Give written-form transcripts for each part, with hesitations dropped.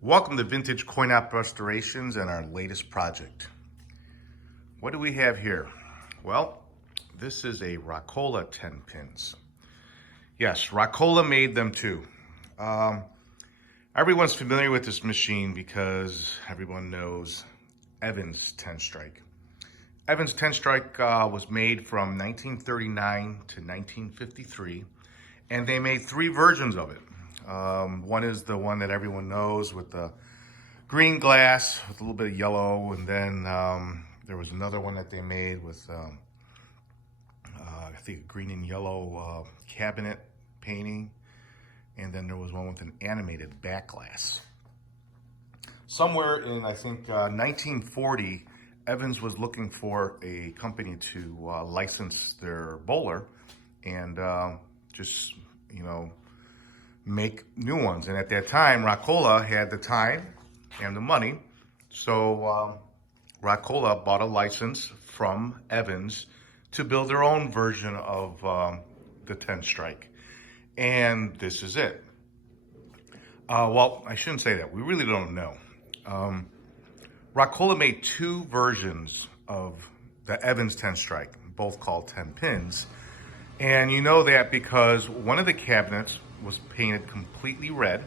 Welcome to Vintage Coin Op Restorations and our latest project. What do we have here? Well, this is a Rockola 10 pins. Yes, Rockola made them too. Everyone's familiar with this machine because everyone knows Evans 10 strike. Evans 10 strike was made from 1939 to 1953, and they made three versions of it. One is the one that everyone knows with the green glass with a little bit of yellow, and then there was another one that they made with I think green and yellow cabinet painting, and then there was one with an animated back glass. Somewhere in, I think, 1940, Evans was looking for a company to license their bowler and just, make new ones. And at that time, Rockola had the time and the money. So Rockola bought a license from Evans to build their own version of the 10 strike. And this is it. Well, I shouldn't say that. We really don't know. Rockola made two versions of the Evans 10 strike, both called 10 pins. And you know that because one of the cabinets was painted completely red,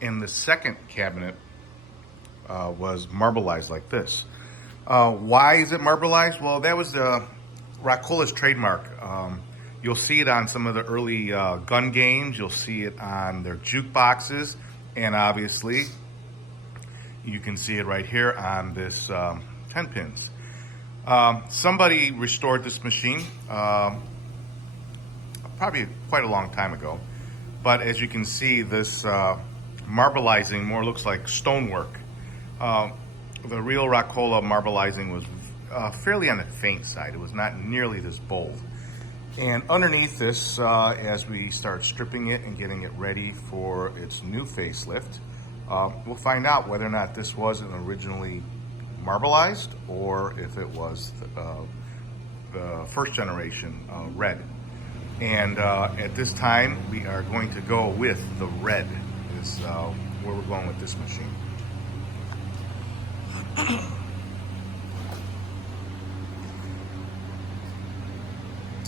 and the second cabinet was marbleized like this. Why is it marbleized? Well, that was the Rockola's trademark. You'll see it on some of the early gun games. You'll see it on their jukeboxes, and obviously you can see it right here on this 10 pins. Somebody restored this machine probably quite a long time ago, but as you can see, this marbleizing more looks like stonework. The real Rockola marbleizing was fairly on the faint side. It was not nearly this bold. And underneath this, as we start stripping it and getting it ready for its new facelift, we'll find out whether or not this wasn't originally marbleized or if it was the first generation red. And at this time, we are going to go with the red. Is where we're going with this machine.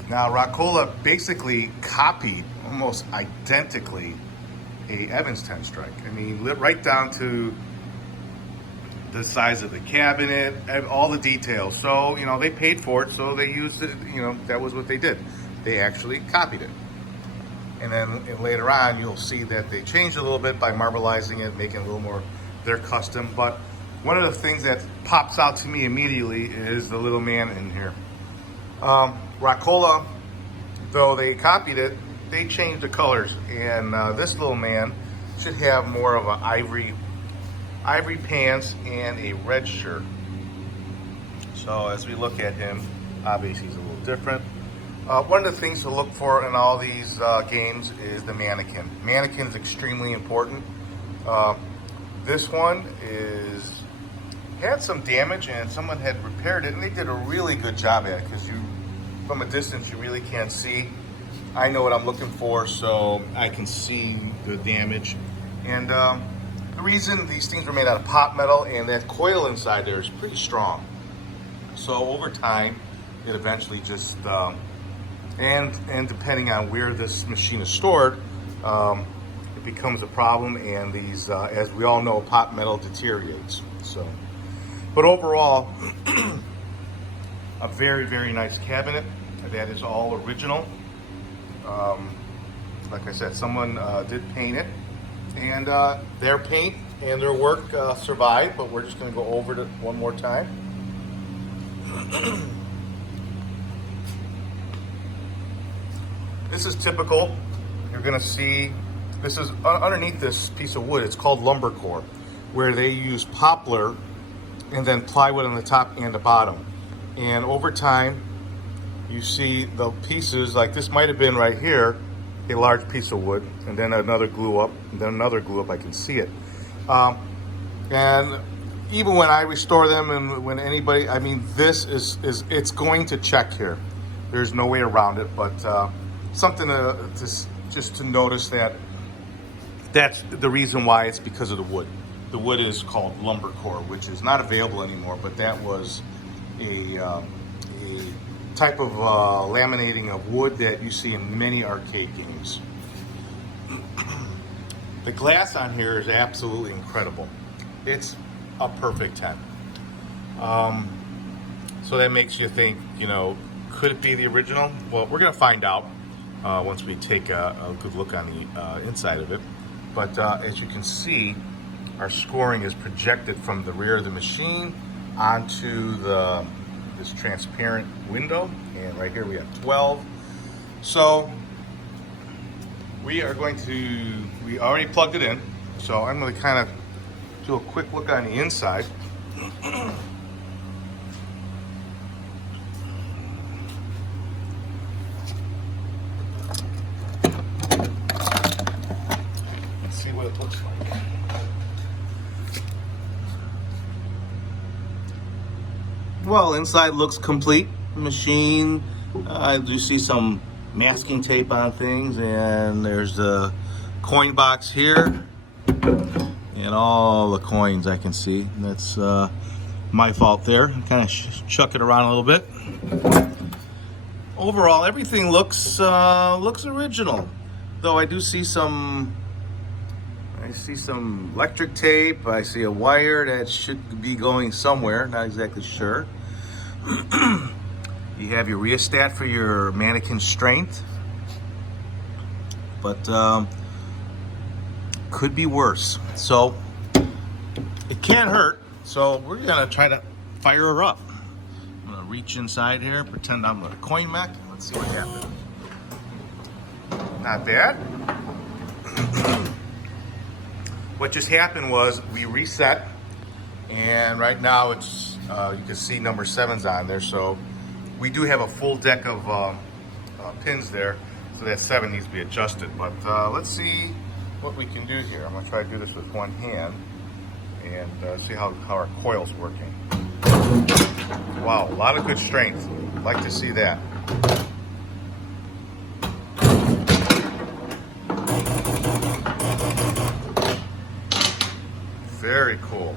Now, Rockola basically copied almost identically a Evans 10 strike. I mean, right down to the size of the cabinet, and all the details. So, they paid for it, so they used it, that was what they did. They actually copied it. And then later on, you'll see that they changed a little bit by marbleizing it, making it a little more their custom. But one of the things that pops out to me immediately is the little man in here. Rockola, though they copied it, they changed the colors. And this little man should have more of an ivory pants and a red shirt. So as we look at him, obviously he's a little different. One of the things to look for in all these games is the mannequin. Mannequin's extremely important. This one had some damage and someone had repaired it, and they did a really good job at it because from a distance you really can't see. I know what I'm looking for, so I can see the damage. And the reason these things were made out of pot metal, and that coil inside there is pretty strong. So over time, it eventually just and depending on where this machine is stored, it becomes a problem, and these, as we all know, pot metal deteriorates. So, but overall, a very, very nice cabinet. That is all original. Like I said, someone did paint it, and their paint and their work survived, but we're just going to go over it one more time. This is typical. You're going to see, this is underneath this piece of wood. It's called lumber core, where they use poplar and then plywood on the top and the bottom. And over time, you see the pieces, like this might have been right here, a large piece of wood, and then another glue up, and then another glue up. I can see it. And even when I restore them, and when anybody, I mean, this is it's going to check here. There's no way around it, but something to just to notice that That's the reason why. It's because of the wood. The wood is called lumber core, which is not available anymore, but that was a type of laminating of wood that you see in many arcade games. The glass on here is absolutely incredible. It's a perfect 10. So that makes you think, you know, could it be the original? Well, we're gonna find out once we take a good look on the inside of it. But as you can see, our scoring is projected from the rear of the machine onto this transparent window, and right here we have 12. So we already plugged it in, so I'm going to kind of do a quick look on the inside. Let's see what it looks like. Well, inside looks complete. Machine, I do see some masking tape on things, and there's the coin box here, and all the coins I can see. That's my fault there. Kind of chuck it around a little bit. Overall, everything looks original, though I do see some. I see some electric tape. I see a wire that should be going somewhere. Not exactly sure. You have your rheostat for your mannequin strength, but could be worse. So it can't hurt. So we're gonna try to fire her up. I'm gonna reach inside here, pretend I'm a coin mech. Let's see what happens. Not bad. What just happened was we reset, and right now it's you can see number 7's on there. So we do have a full deck of pins there, so that 7 needs to be adjusted. But let's see what we can do here. I'm gonna try to do this with one hand and see how our coil's working. Wow, a lot of good strength. Like to see that. Very cool.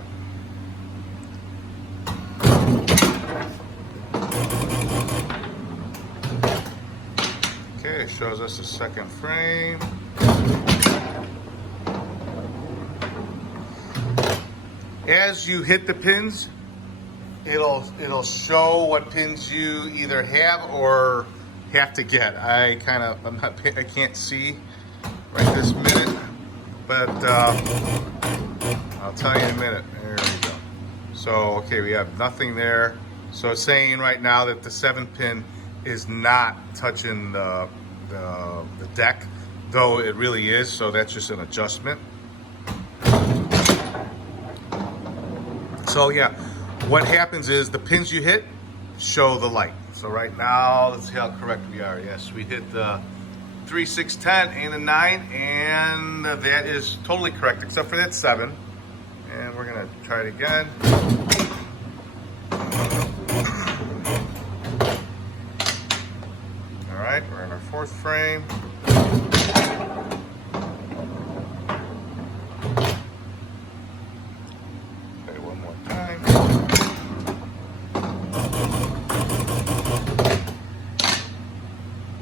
Okay, it shows us the second frame. As you hit the pins, it'll show what pins you either have or have to get. I can't see right this minute, but I'll tell you in a minute. There we go. So, okay, we have nothing there. So it's saying right now that the 7 pin is not touching the deck, though it really is. So that's just an adjustment. So yeah, what happens is the pins you hit show the light. So right now, let's see how correct we are. Yes, we hit the 3, 6, 10 and a 9, and that is totally correct, except for that 7. And we're gonna try it again. All right, we're in our 4th frame. Okay, one more time.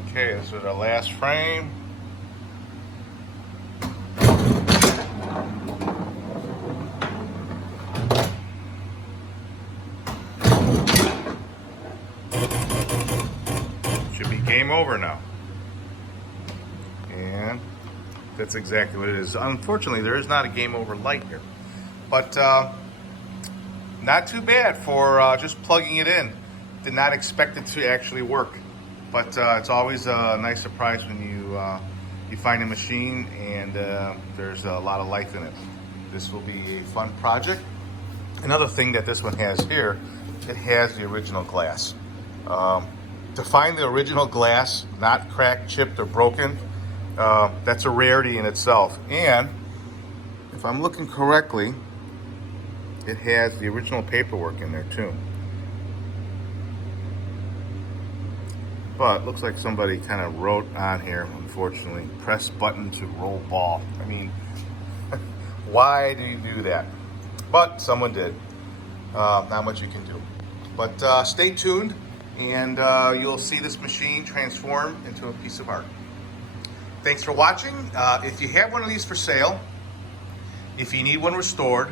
Okay, this is our last frame. Should be game over now. And that's exactly what it is. Unfortunately, there is not a game over light here. But not too bad for just plugging it in. Did not expect it to actually work. But it's always a nice surprise when you find a machine and there's a lot of life in it. This will be a fun project. Another thing that this one has here, it has the original glass. To find the original glass, not cracked, chipped, or broken, that's a rarity in itself. And if I'm looking correctly, it has the original paperwork in there too. But looks like somebody kind of wrote on here, unfortunately, press button to roll ball. I mean, Why do you do that? But someone did. Not much you can do. But stay tuned, and you'll see this machine transform into a piece of art. Thanks for watching. If you have one of these for sale, if you need one restored,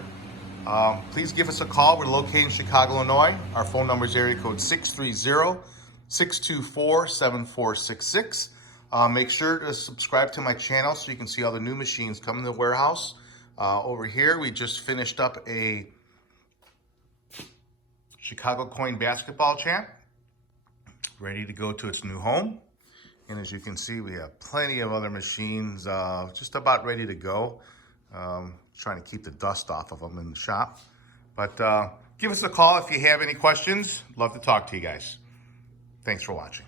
please give us a call. We're located in Chicago, Illinois. Our phone number is area code 630-624-7466. Make sure to subscribe to my channel so you can see all the new machines coming to the warehouse. Over here, we just finished up a Chicago Coin Basketball Champ, ready to go to its new home. And as you can see, we have plenty of other machines just about ready to go. Trying to keep the dust off of them in the shop. But give us a call if you have any questions. Love to talk to you guys. Thanks for watching.